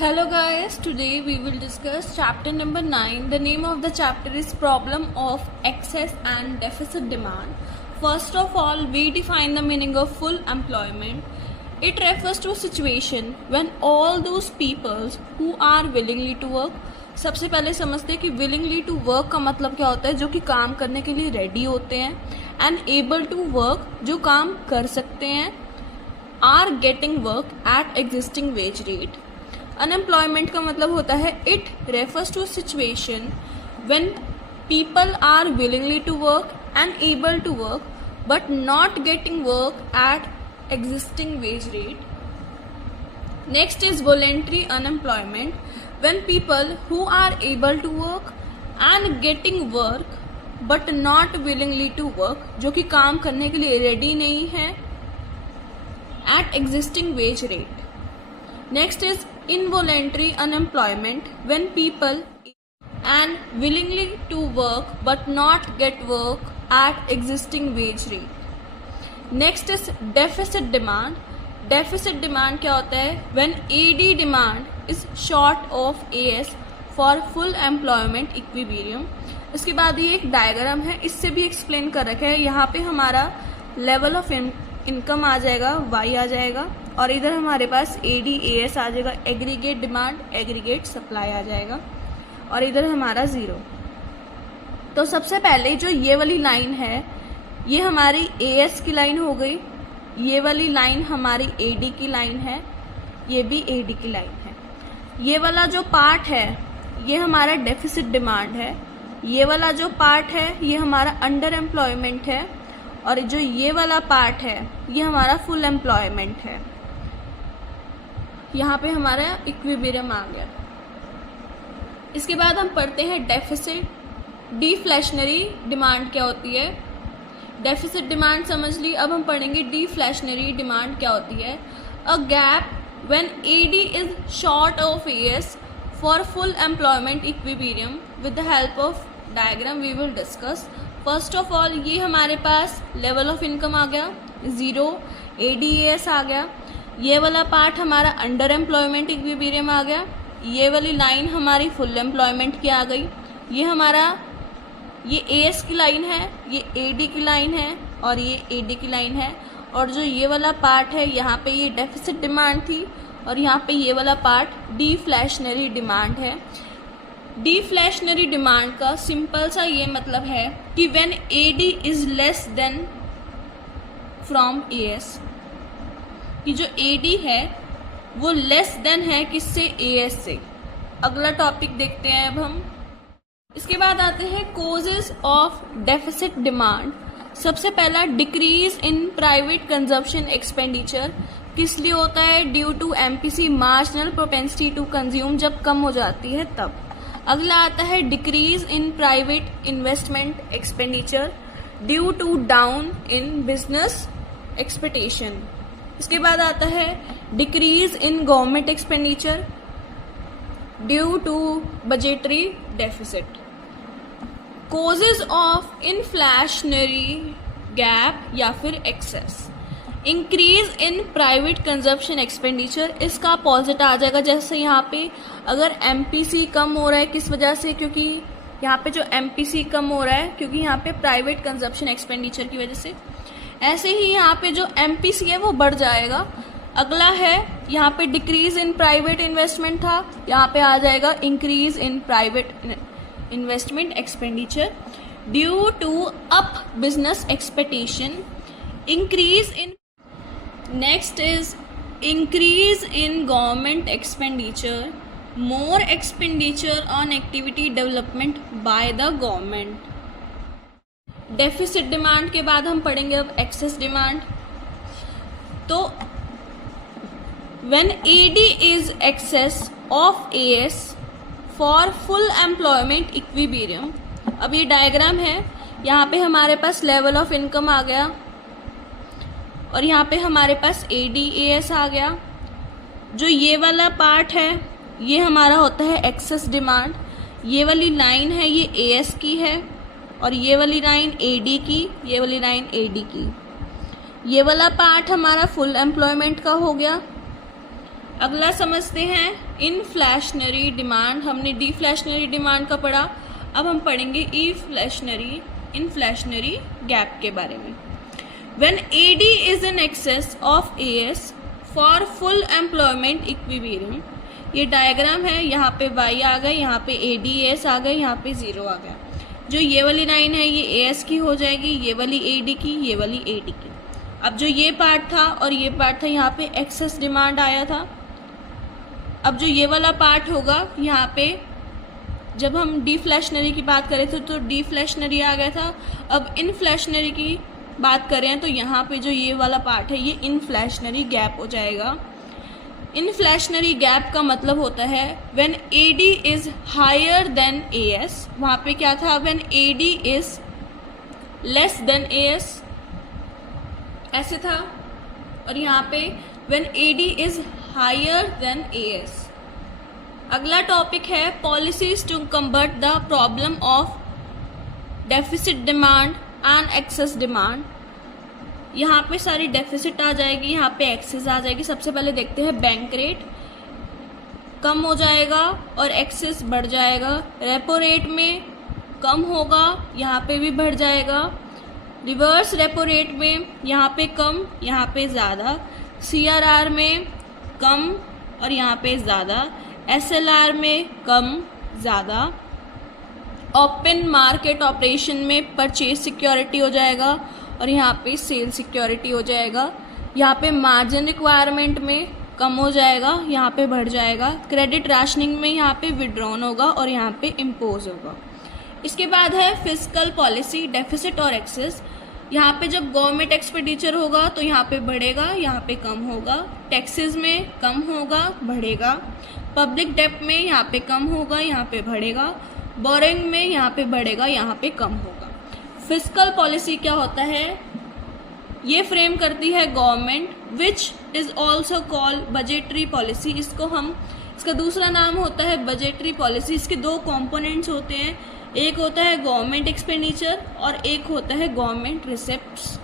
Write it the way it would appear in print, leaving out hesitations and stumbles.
Hello guys, today we will discuss chapter number 9. The name of the chapter is Problem of Excess and Deficit Demand. First of all, we define the meaning of full employment. It refers to a situation when all those people who are willingly to work. सबसे पहले समझते हैं कि willingly to work का मतलब क्या होता है, जो कि काम करने के लिए रेडी होते हैं, and able to work जो काम कर सकते हैं, are getting work at existing wage rate. Unemployment का मतलब होता है it refers to situation when people are willingly to work and able to work but not getting work at existing wage rate. Next is voluntary unemployment when people who are able to work and getting work but not willingly to work, जो कि काम करने के लिए ready नहीं है at existing wage rate. Next is involuntary unemployment when people and willingly to work but not get work at existing wage rate. Next is deficit demand. Deficit demand क्या होता है? When AD demand is short of AS for full employment equilibrium. इसके बाद ये एक diagram है, इससे भी एक्सप्लेन कर रखा है. यहाँ पे हमारा लेवल ऑफ इनकम आ जाएगा, Y आ जाएगा, और इधर हमारे पास ADAS आ जाएगा, एग्रीगेट डिमांड एग्रीगेट सप्लाई आ जाएगा, और इधर हमारा ज़ीरो. तो सबसे पहले जो ये वाली लाइन है ये हमारी AS की लाइन हो गई, ये वाली लाइन हमारी AD की लाइन है, ये भी AD की लाइन है. ये वाला जो पार्ट है ये हमारा डेफिसिट डिमांड है, ये वाला जो पार्ट है ये हमारा अंडर एम्प्लॉयमेंट है, और जो ये वाला पार्ट है ये हमारा फुल एम्प्लॉयमेंट है. यहाँ पे हमारा इक्विलिब्रियम आ गया. इसके बाद हम पढ़ते हैं डेफिसिट. डिफ्लेशनरी डिमांड क्या होती है? डेफिसिट डिमांड समझ ली, अब हम पढ़ेंगे डिफ्लेशनरी डिमांड क्या होती है. A gap when AD is short of AS for full employment equilibrium. With the help of diagram we will discuss. First of all ये हमारे पास लेवल ऑफ इनकम आ गया, ज़ीरो, ADAS आ गया, ये वाला पार्ट हमारा अंडर एम्प्लॉयमेंट इक्विलिब्रियम आ गया, ये वाली लाइन हमारी फुल एम्प्लॉयमेंट की आ गई, ये हमारा ये AS की लाइन है, ये AD की लाइन है, और ये AD की लाइन है, और जो ये वाला पार्ट है यहाँ पे ये डेफिसिट डिमांड थी, और यहाँ पे ये वाला पार्ट डिफ्लेशनरी डिमांड है. डिफ्लेशनरी डिमांड का सिंपल सा ये मतलब है कि when AD is less then from AS, कि जो AD है वो लेस देन है किससे? AS से. अगला टॉपिक देखते हैं अब हम. इसके बाद आते हैं कोजेस ऑफ डेफिसिट डिमांड. सबसे पहला decrease in private consumption expenditure. किस लिए होता है? Due to MPC marginal propensity to consume, जब कम हो जाती है तब. अगला आता है decrease in private investment expenditure due to down in business expectation. इसके बाद आता है decrease in government expenditure due to budgetary deficit. Causes of inflationary gap या फिर excess. Increase in private consumption expenditure, इसका अपोजिट आ जाएगा. जैसे यहाँ पे अगर MPC कम हो रहा है, किस वजह से? क्योंकि यहाँ पे जो MPC कम हो रहा है क्योंकि यहाँ पे प्राइवेट कंजप्शन एक्सपेंडिचर की वजह से. ऐसे ही यहाँ पे जो MPC है वो बढ़ जाएगा. अगला है यहाँ पे डिक्रीज इन प्राइवेट इन्वेस्टमेंट था, यहाँ पे आ जाएगा increase in private investment expenditure due to up business expectation. Increase in. Next is increase in government expenditure, more expenditure on activity development by the government. Deficit demand के बाद हम पढ़ेंगे अब एक्सेस डिमांड. तो when AD is excess of AS for full employment equilibrium. अब ये diagram है, यहाँ पे हमारे पास लेवल ऑफ इनकम आ गया, और यहाँ पे हमारे पास ADAS आ गया. जो ये वाला पार्ट है ये हमारा होता है एक्सेस डिमांड. ये वाली लाइन है ये AS की है, और ये वाली लाइन AD की, ये वाली लाइन AD की. ये वाला पार्ट हमारा फुल एम्प्लॉयमेंट का हो गया. अगला समझते हैं इनफ्लेशनरी डिमांड, हमने डिफ्लेशनरी डिमांड का पढ़ा, अब हम पढ़ेंगे इनफ्लेशनरी गैप के बारे में। When AD is in excess of AS for full employment equilibrium, ये डायग्राम है, यहाँ पे Y आ गए, यहाँ पे ADS आ गए, यहाँ पे 0 आ गया। जो ये वाली लाइन है ये AS की हो जाएगी, ये वाली AD की, ये वाली AD की। अब जो ये पार्ट था और ये पार्ट था, यहाँ पे एक्सेस डिमांड आया था। अब जो ये वाला पार्ट होगा, यहाँ पे जब हम डिफ्लेशनरी की बात करें थे तो डिफ्लेशनरी आ गया था। अब इनफ्लेशनरी की बात करें तो यहाँ पे जो ये वाला पार्ट है ये इनफ्लेशनरी गैप हो जाएगा। इनफ्लेशनरी गैप का मतलब होता है when AD is higher than AS, वहाँ पे क्या था, when AD is less than AS ऐसे था, और यहाँ पे when AD is higher than AS। अगला टॉपिक है policies to combat the problem of deficit demand and excess demand. यहाँ पे सारी डेफिसिट आ जाएगी, यहाँ पे एक्सेस आ जाएगी। सबसे पहले देखते हैं बैंक रेट कम हो जाएगा और एक्सेस बढ़ जाएगा। रेपो रेट में कम होगा, यहाँ पे भी बढ़ जाएगा। रिवर्स रेपो रेट में यहाँ पे कम, यहाँ पे ज़्यादा। CRR में कम और यहाँ पे ज़्यादा। SLR में कम ज़्यादा। ओपन मार्केट ऑपरेशन में परचेज सिक्योरिटी हो जाएगा और यहाँ पे सेल सिक्योरिटी हो जाएगा। यहाँ पे मार्जिन रिक्वायरमेंट में कम हो जाएगा, यहाँ पे बढ़ जाएगा। क्रेडिट राशनिंग में यहाँ पे विड्रॉन होगा और यहाँ पे इम्पोज होगा। इसके बाद है फिस्कल पॉलिसी, डेफिसिट और एक्सेस। यहाँ पे जब गवर्नमेंट एक्सपेंडिचर होगा तो यहाँ पे बढ़ेगा, यहाँ पे कम होगा। टैक्सेस में कम होगा, बढ़ेगा। पब्लिक डेप्ट में यहाँ पे कम होगा, यहाँ पे बढ़ेगा। बोरिंग में यहाँ पे बढ़ेगा, यहाँ पे कम होगा। फिस्कल पॉलिसी क्या होता है, ये फ्रेम करती है government, which is also called budgetary policy. इसका दूसरा नाम होता है बजटरी पॉलिसी। इसके दो कंपोनेंट्स होते हैं, एक होता है गवर्नमेंट एक्सपेंडिचर और एक होता है गवर्नमेंट रिसेप्ट्स।